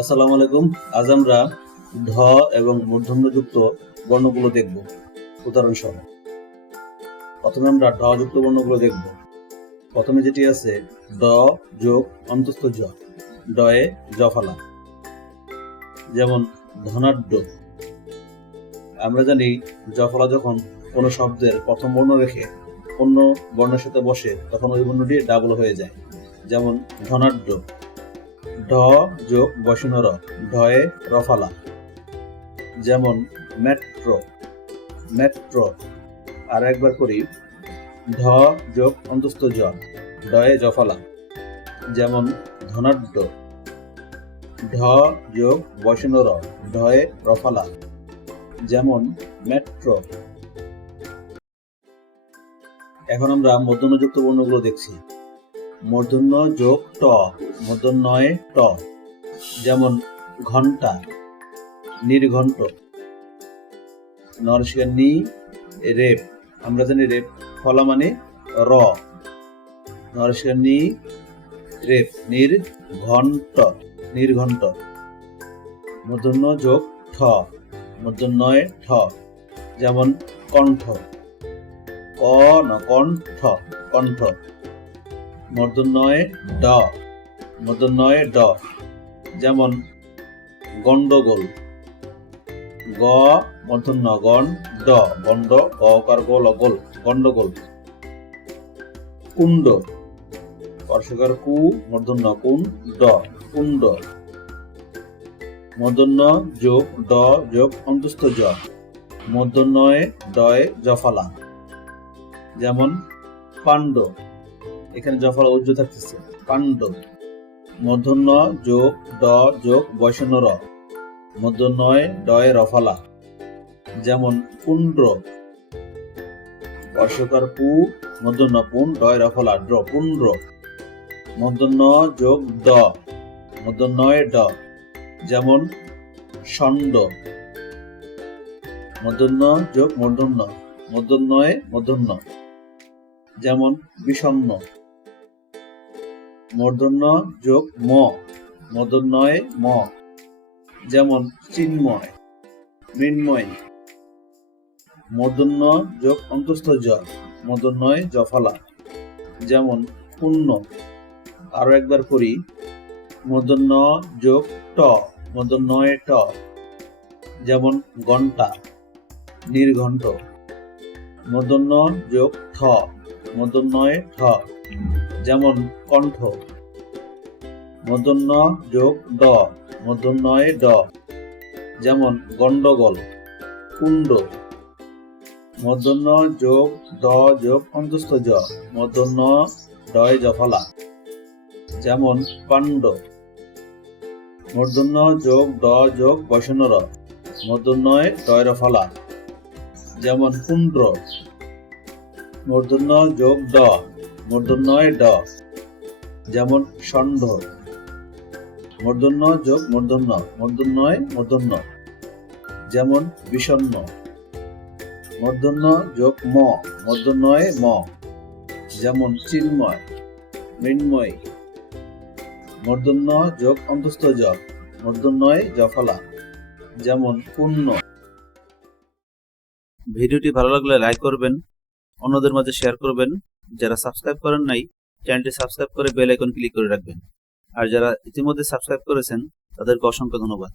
আসসালামু আলাইকুম। আজ আমরা ধ এবং মূর্ধন্যযুক্ত বর্ণগুলো দেখব। উদাহরণ সহ প্রথমে আমরা ঢ যুক্ত বর্ণগুলো দেখব। প্রথমে যেটি আছে, ড যোগ অন্তস্থ জ ডয়ে জফালা যেমন, ধনাঢ্য। আমরা জানি জফলা যখন কোনো শব্দের প্রথম বর্ণ রেখে অন্য বর্ণের সাথে বসে তখন ওই বর্ণটি ডাবল হয়ে যায়। যেমন, ধনাঢ্য। ঢ যোগ বসনর ঢয়ে রফালা। যেমন মেট্রো মেট্রো আর একবার করি, ঢ যোগ অন্তস্থ জ। ডয়ে জফালা। যেমন, ধনাঢ্য। ঢ যোগ বসনর ঢয়ে রফালা। যেমন মেট্রো এখন আমরা মধ্যনযুক্ত বর্ণগুলো দেখছি। মূর্ধন্য যোগ ট মূর্ধন্যয়ে ট যেমন ঘণ্টা, নির্ঘণ্ট। নরসিকা নি, রেপ, আমরা জানি রেপ, ফলা মানে র। নরসিকা নি, রেপ নির ঘন্ট নির্ঘণ্ট। মূর্ধন্য যোগ ঠ মূর্ধন্যয়ে ঠ, যেমন কণ্ঠ। ক, ন, কণ্ঠ কণ্ঠ। মূর্ধন্যয়ে ড। মূর্ধন্যয়ে ড। যেমন গন্ডগোল গ মূর্ধন্য গণ ড গন্ড গকার, গোল গোল গন্ডগোল কুণ্ড। স্পর্শকার কু মূর্ধন্য কুন ড, কুণ্ড। মূর্ধন্য যোগ, ড, যোগ, অন্তস্থ জ। মূর্ধন্যয়ে ডয়ে, জফালা। যেমন পাণ্ড এখানে জফলা উজ্জ থাকতেছে। পাণ্ড মূর্ধন্য যোগ ড যোগ বৈষণ্য র মূর্ধন্যয় ডয়ে রফালা। যেমন পুন্ড্র অর্শকার পু মূর্ধন্য পুন ডয় রফলা ড্র পুন্ড্র মূর্ধন্য যোগ ড মূর্ধন্যয় ড। যেমন ষণ্ড মূর্ধন্য যোগ মূর্ধন্য মূর্ধন্যয়ে মূর্ধন্য যেমন বিষণ্ণ। মূর্ধন্য যোগ ম। মূর্ধন্যয়ে ম। যেমন চিন্ময়, মৃন্ময়। মূর্ধন্য যোগ অন্তস্থ জ। মূর্ধন্যয় জফালা। যেমন পুণ্য। আরও একবার করি। মূর্ধন্য যোগ ট। মূর্ধন্যয়ে ট। যেমন ঘণ্টা নির্ঘণ্ট। মদন্য যোগ ঠ মূর্ধন্যয়ে ঠ, যেমন কণ্ঠ। মূর্ধন্য যোগ ড মূর্ধন্যয়ে ড, যেমন গন্ডগোল কুণ্ড। মূর্ধন্য যোগ ড যোগ অন্তস্থ জ মূর্ধন্য ডয় জফলা যেমন পাণ্ড। মূর্ধন্য যোগ ড যোগ মূর্ধন্যয় ডয় রফলা যেমন পুন্ড্র মূর্ধন্য যোগ ড মূর্ধন্যয় ড। যেমন ষণ্ড মূর্ধন্য যোগ মূর্ধন্য। মূর্ধন্যয় মূর্ধন্য। যেমন বিষণ্ণ। মূর্ধন্য যোগ ম। মূর্ধন্যয় ম। যেমন চিন্ময়। মৃন্ময়। মূর্ধন্য যোগ অন্তস্থ জ। মূর্ধন্যয় জফলা। যেমন পুণ্য। ভিডিওটি ভালো লাগলে লাইক করবেন। অন্যদের মাঝে শেয়ার করবেন। যারা সাবস্ক্রাইব করেন নাই চ্যানেলটি সাবস্ক্রাইব করে বেল আইকন ক্লিক করে রাখবেন। আর যারা ইতিমধ্যে সাবস্ক্রাইব করেছেন, তাদেরকে অসংখ্য ধন্যবাদ।